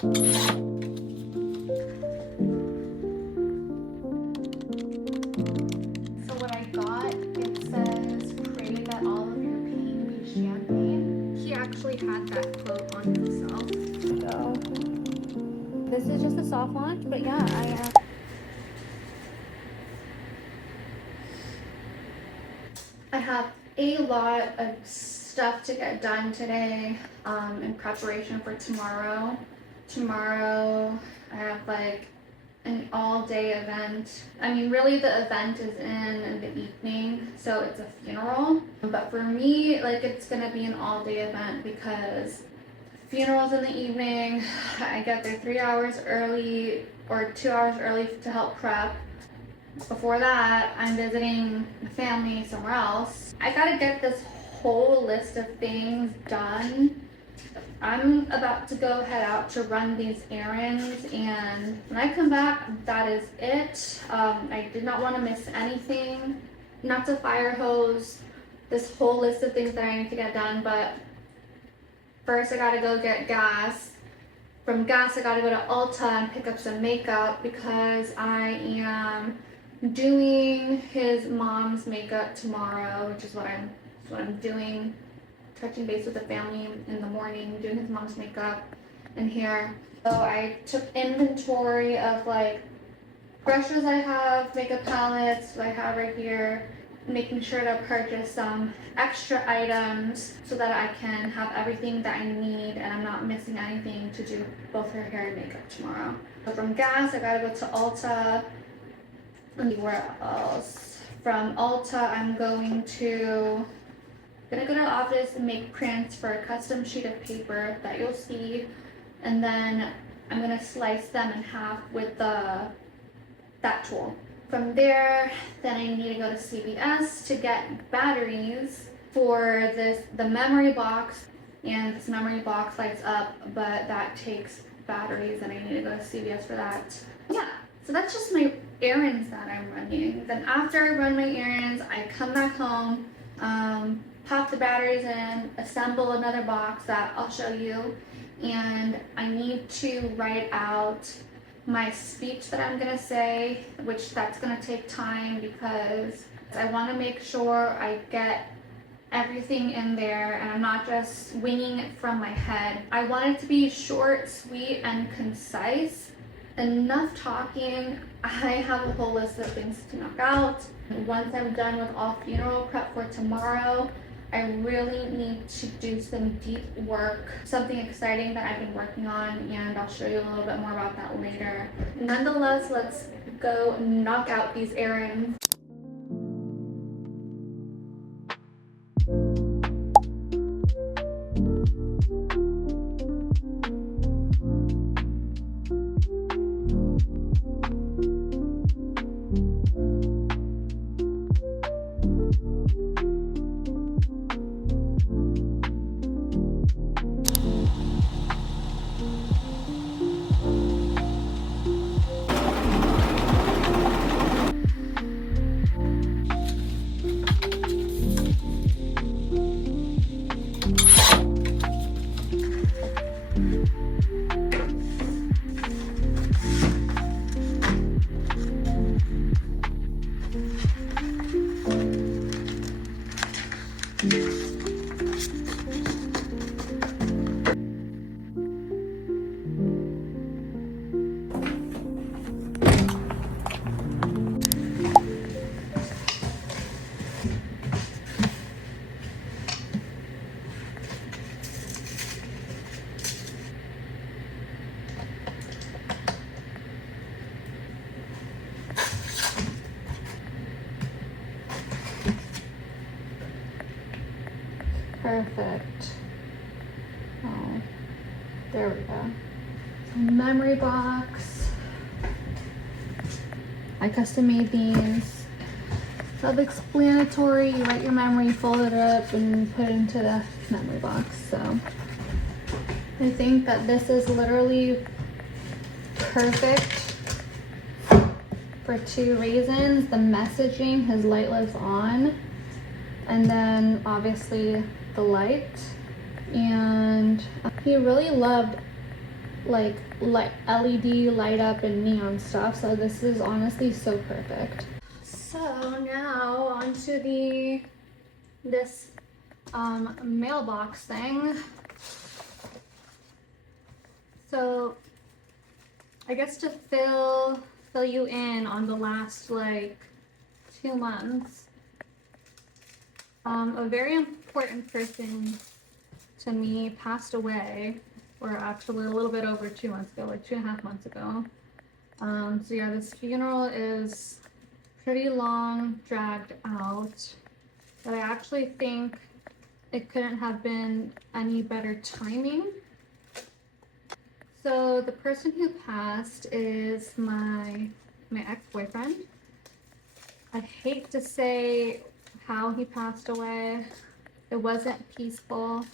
So what I got, it says, pray that all of your pain be champagne. He actually had that quote on himself. So this is just a soft launch, but yeah, I have a lot of stuff to get done today in preparation for tomorrow. Tomorrow I have like an all-day event. I mean, really the event is in the evening, so it's a funeral. But for me, like, it's gonna be an all-day event because funeral's in the evening. I get there 3 hours early or 2 hours early to help prep. Before that, I'm visiting family somewhere else. I gotta get this whole list of things done. I'm about to go head out to run these errands, and when I come back, that is it. I did not want to miss anything. Not to fire hose this whole list of things that I need to get done, but first I gotta go get gas. From gas, I gotta go to Ulta and pick up some makeup because I am doing his mom's makeup tomorrow, which is what I'm doing. Touching base with the family in the morning, doing his mom's makeup and hair. So I took inventory of like brushes I have, makeup palettes I have right here, making sure to purchase some extra items so that I can have everything that I need and I'm not missing anything to do both her hair and makeup tomorrow. So from gas, I gotta go to Ulta. And where else? From Ulta, I'm gonna go to the office and make prints for a custom sheet of paper that you'll see, and then I'm gonna slice them in half with that tool. From there, then I need to go to CVS to get batteries for the memory box, and this memory box lights up, but that takes batteries and I need to go to CVS for that. Yeah, so that's just my errands that I'm running. Then after I run my errands, I come back home, pop the batteries in, assemble another box that I'll show you, and I need to write out my speech that I'm gonna say, which that's gonna take time because I want to make sure I get everything in there and I'm not just winging it from my head. I want it to be short, sweet, and concise. Enough talking. I have a whole list of things to knock out. Once I'm done with all funeral prep for tomorrow, I really need to do some deep work, something exciting that I've been working on, and I'll show you a little bit more about that later. Nonetheless, let's go knock out these errands. Perfect. Oh, there we go. Memory box. I custom made these. Self-explanatory. You write your memory, fold it up, and put it into the memory box. So I think that this is literally perfect for two reasons. The messaging, his light lives on, and then obviously the light. And he really loved like LED light up and neon stuff. So this is honestly so perfect. So now onto this mailbox thing. So I guess to fill you in on the last like 2 months, a very important person to me passed away, or actually a little bit over 2 months ago, like 2.5 months ago. So yeah, this funeral is pretty long, dragged out, but I actually think it couldn't have been any better timing. So the person who passed is my ex-boyfriend. I hate to say how he passed away. It wasn't peaceful.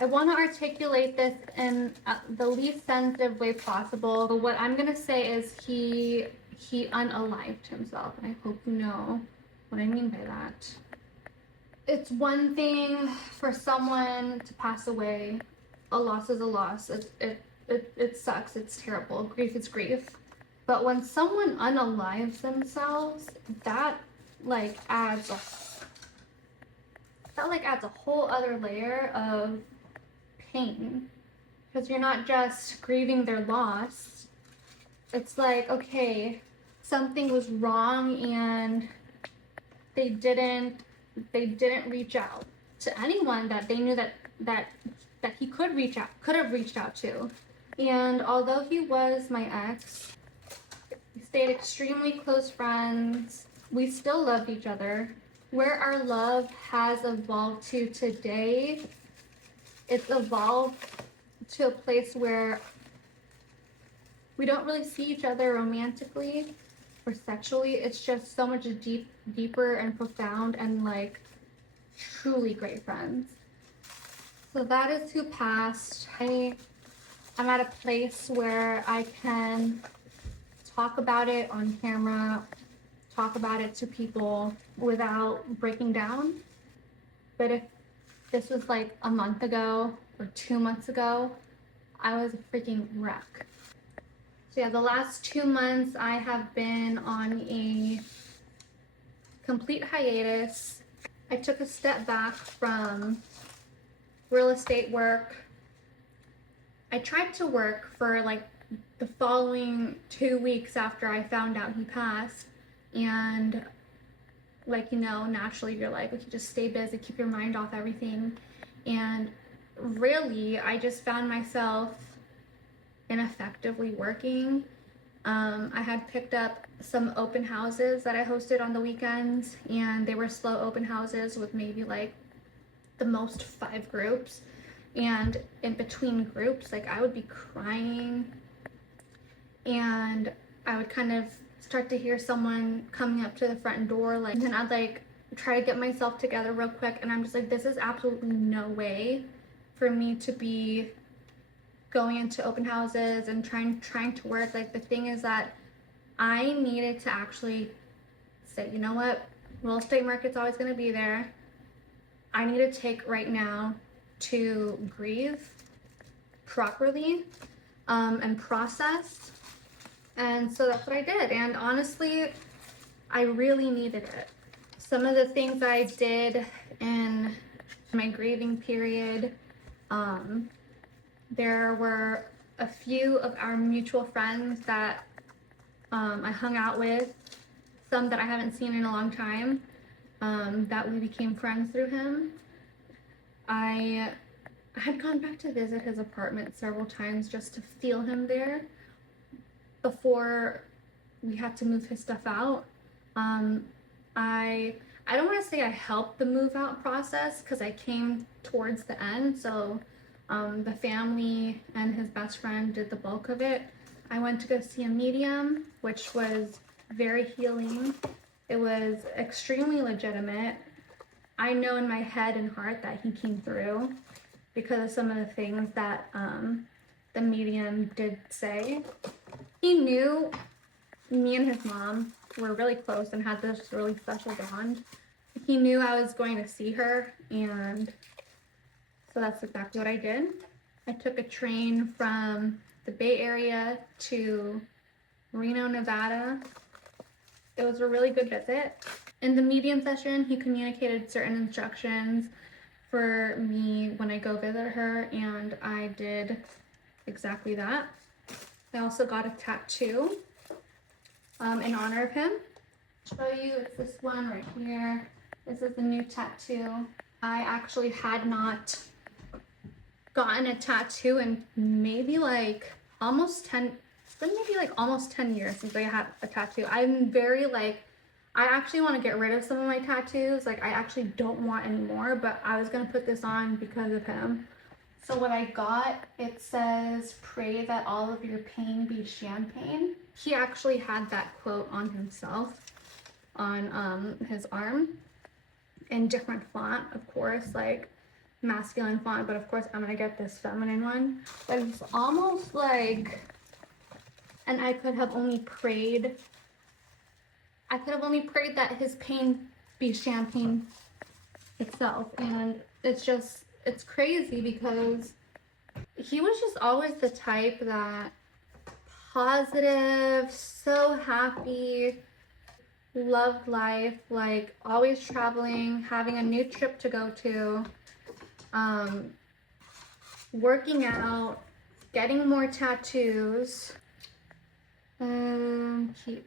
I want to articulate this in the least sensitive way possible. But what I'm gonna say is he unalived himself. I hope you know what I mean by that. It's one thing for someone to pass away. A loss is a loss. It sucks. It's terrible. Grief is grief. But when someone unalives themselves, that adds a whole other layer of pain, because you're not just grieving their loss. It's like, okay, something was wrong and they didn't reach out to anyone that they knew that he could have reached out to. And although he was my ex, we stayed extremely close friends. We still loved each other. Where our love has evolved to today, it's evolved to a place where we don't really see each other romantically or sexually. It's just so much deeper and profound and like truly great friends. So that is who passed. I'm at a place where I can talk about it on camera, talk about it to people without breaking down. But if this was like a month ago or 2 months ago, I was a freaking wreck. So yeah, the last 2 months I have been on a complete hiatus. I took a step back from real estate work. I tried to work for like the following 2 weeks after I found out he passed, and naturally you're like, okay, just stay busy, keep your mind off everything. And really, I just found myself ineffectively working. I had picked up some open houses that I hosted on the weekends, and they were slow open houses with maybe like the most 5 groups. And in between groups, like I would be crying, and I would kind of start to hear someone coming up to the front door, and then I'd like try to get myself together real quick, and I'm just like, this is absolutely no way for me to be going into open houses and trying to work. Like, the thing is that I needed to actually say, you know what, real estate market's always going to be there. I need to take right now to grieve properly and process. And so that's what I did. And honestly, I really needed it. Some of the things I did in my grieving period, there were a few of our mutual friends that I hung out with, some that I haven't seen in a long time, that we became friends through him. I had gone back to visit his apartment several times just to feel him there before we had to move his stuff out. I don't want to say I helped the move out process, because I came towards the end. So the family and his best friend did the bulk of it. I went to go see a medium, which was very healing. It was extremely legitimate. I know in my head and heart that he came through because of some of the things that the medium did say. He knew me and his mom were really close and had this really special bond. He knew I was going to see her, and so that's exactly what I did. I took a train from the Bay Area to Reno, Nevada. It was a really good visit. In the medium session, he communicated certain instructions for me when I go visit her, and I did exactly that. I also got a tattoo in honor of him. I'll show you, it's this one right here. This is the new tattoo. I actually had not gotten a tattoo in maybe like almost 10 years since I had a tattoo. I'm very like, I actually want to get rid of some of my tattoos. Like I actually don't want any more, but I was gonna put this on because of him. So what I got, it says, "Pray that all of your pain be champagne." He actually had that quote on himself on his arm in different font, of course, like masculine font, but of course I'm gonna get this feminine one. But it's almost like, and I could have only prayed that his pain be champagne itself. And it's crazy because he was just always the type that positive, so happy, loved life, like always traveling, having a new trip to go to, working out, getting more tattoos. Keep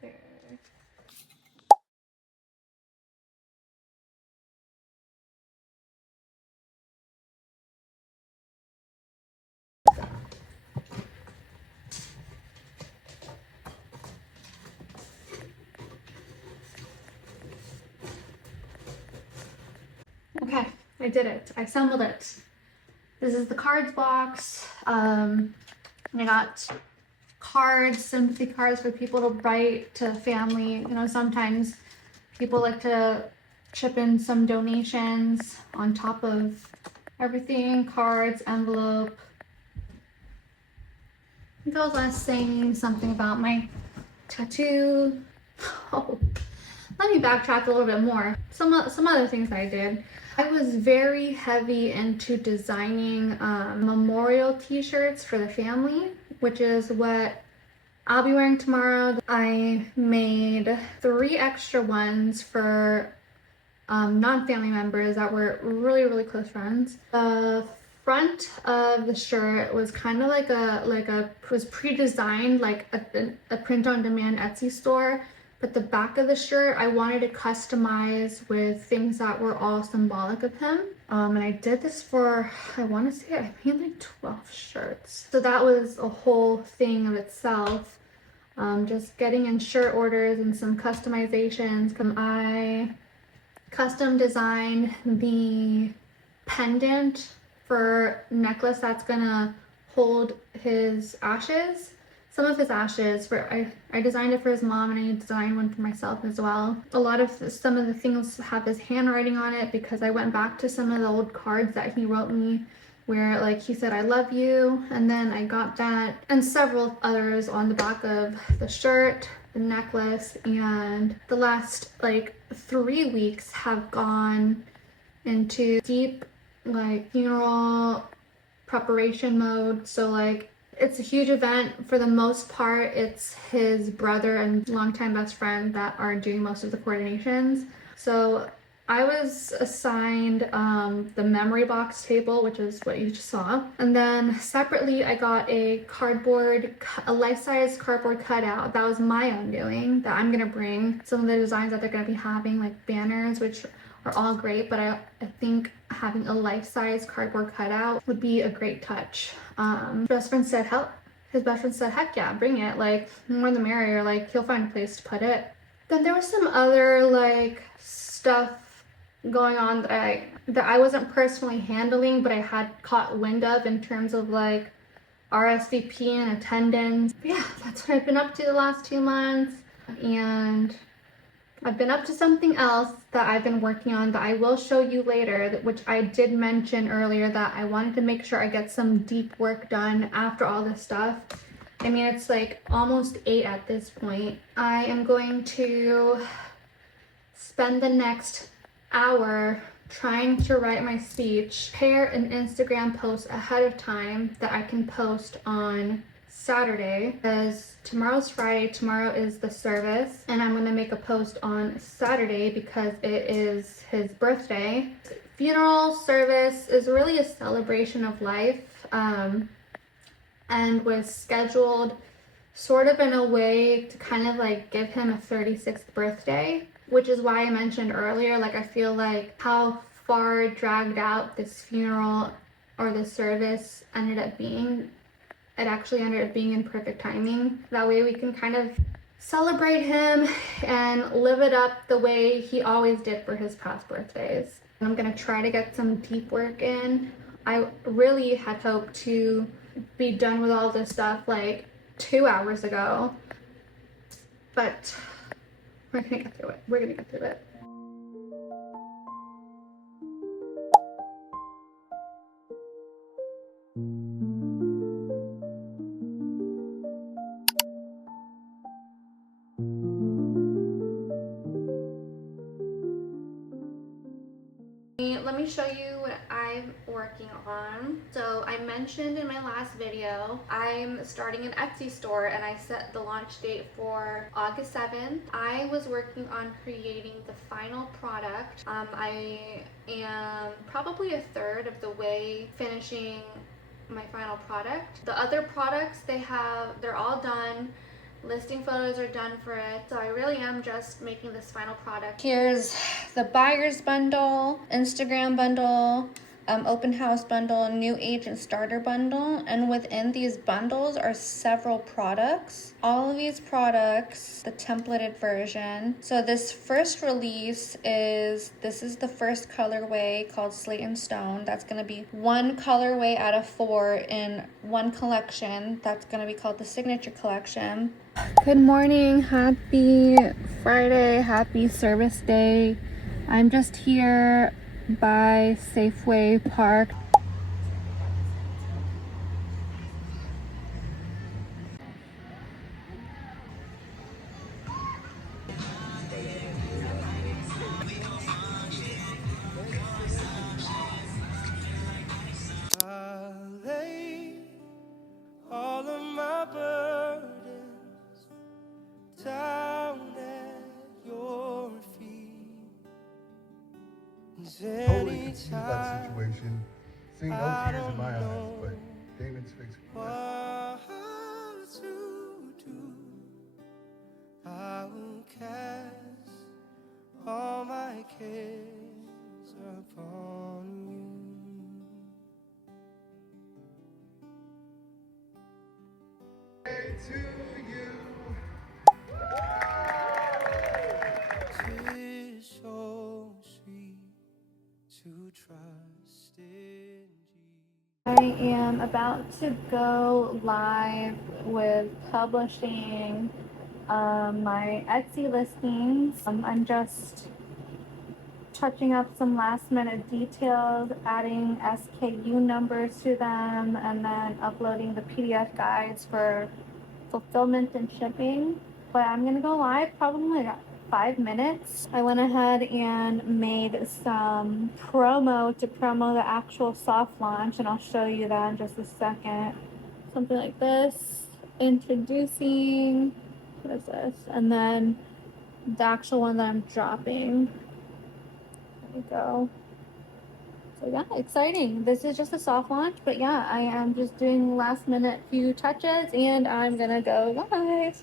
there. Okay, I did it. I assembled it. This is the cards box. I got cards, sympathy cards for people to write to family. You know, sometimes people like to chip in some donations on top of everything. Cards, envelope. I think I was last saying something about my tattoo. Oh, let me backtrack a little bit more. Some other things I did. I was very heavy into designing memorial t-shirts for the family, which is what I'll be wearing tomorrow. I made 3 extra ones for non-family members that were really, really close friends. The front of the shirt was kind of like was pre-designed, like a print-on-demand Etsy store. But the back of the shirt, I wanted to customize with things that were all symbolic of him. And I did this for, I want to say I made like 12 shirts. So that was a whole thing of itself. Just getting in shirt orders and some customizations. I custom designed the pendant for necklace that's gonna hold his ashes. Some of his ashes, I designed it for his mom, and I designed one for myself as well. Some of the things have his handwriting on it because I went back to some of the old cards that he wrote me where like he said, "I love you," and then I got that and several others on the back of the shirt, the necklace, and the last like 3 weeks have gone into deep like funeral preparation mode. So like it's a huge event. For the most part, it's his brother and longtime best friend that are doing most of the coordinations. So I was assigned the memory box table, which is what you just saw. And then separately, I got a life-size cardboard cutout. That was my own doing, that I'm gonna bring. Some of the designs that they're gonna be having, like banners, which are all great, but I think having a life-size cardboard cutout would be a great touch. His best friend said, heck yeah, bring it. Like, more the merrier. Like, he'll find a place to put it. Then there was some other like stuff going on that I wasn't personally handling, but I had caught wind of in terms of like RSVP and attendance. But yeah, that's what I've been up to the last 2 months. And I've been up to something else that I've been working on that I will show you later, which I did mention earlier, that I wanted to make sure I get some deep work done after all this stuff. I mean, it's like almost 8 at this point. I am going to spend the next hour trying to write my speech, prepare an Instagram post ahead of time that I can post on Saturday, because tomorrow's Friday, tomorrow is the service, and I'm gonna make a post on Saturday because it is his birthday. Funeral service is really a celebration of life, and was scheduled sort of in a way to kind of like give him a 36th birthday, which is why I mentioned earlier, like I feel like how far dragged out this funeral or the service ended up being. It actually ended up being in perfect timing. That way we can kind of celebrate him and live it up the way he always did for his past birthdays. I'm gonna try to get some deep work in. I really had hoped to be done with all this stuff like 2 hours ago, but we're gonna get through it. We're gonna get through it. Let me show you what I'm working on. So I mentioned in my last video, I'm starting an Etsy store and I set the launch date for August 7th. I was working on creating the final product. I am probably a third of the way finishing my final product. The other products they're all done. Listing photos are done for it, so I really am just making this final product. Here's the buyer's bundle, Instagram bundle, open house bundle, new agent starter bundle, and within these bundles are several products. All of these products, the templated version. So this first release this is the first colorway called Slate and Stone. That's gonna be one colorway out of 4 in one collection. That's gonna be called the Signature Collection. Good morning, happy Friday, happy service day. I'm just here by Safeway Park. All of my burdens down at your feet. Totally confused by the situation. Seeing no tears in my eyes, but David's fixing what to do. I will cast all my cares upon you. to you. Tis so sweet to trust in Jesus. I am about to go live with publishing my Etsy listings. I'm just touching up some last minute details, adding SKU numbers to them, and then uploading the PDF guides for fulfillment and shipping. But I'm gonna go live probably in like 5 minutes. I went ahead and made some promo to promo the actual soft launch, and I'll show you that in just a second. Something like this, introducing, what is this? And then the actual one that I'm dropping. There we go. So yeah, exciting. This is just a soft launch, but yeah, I am just doing last minute few touches and I'm gonna go live.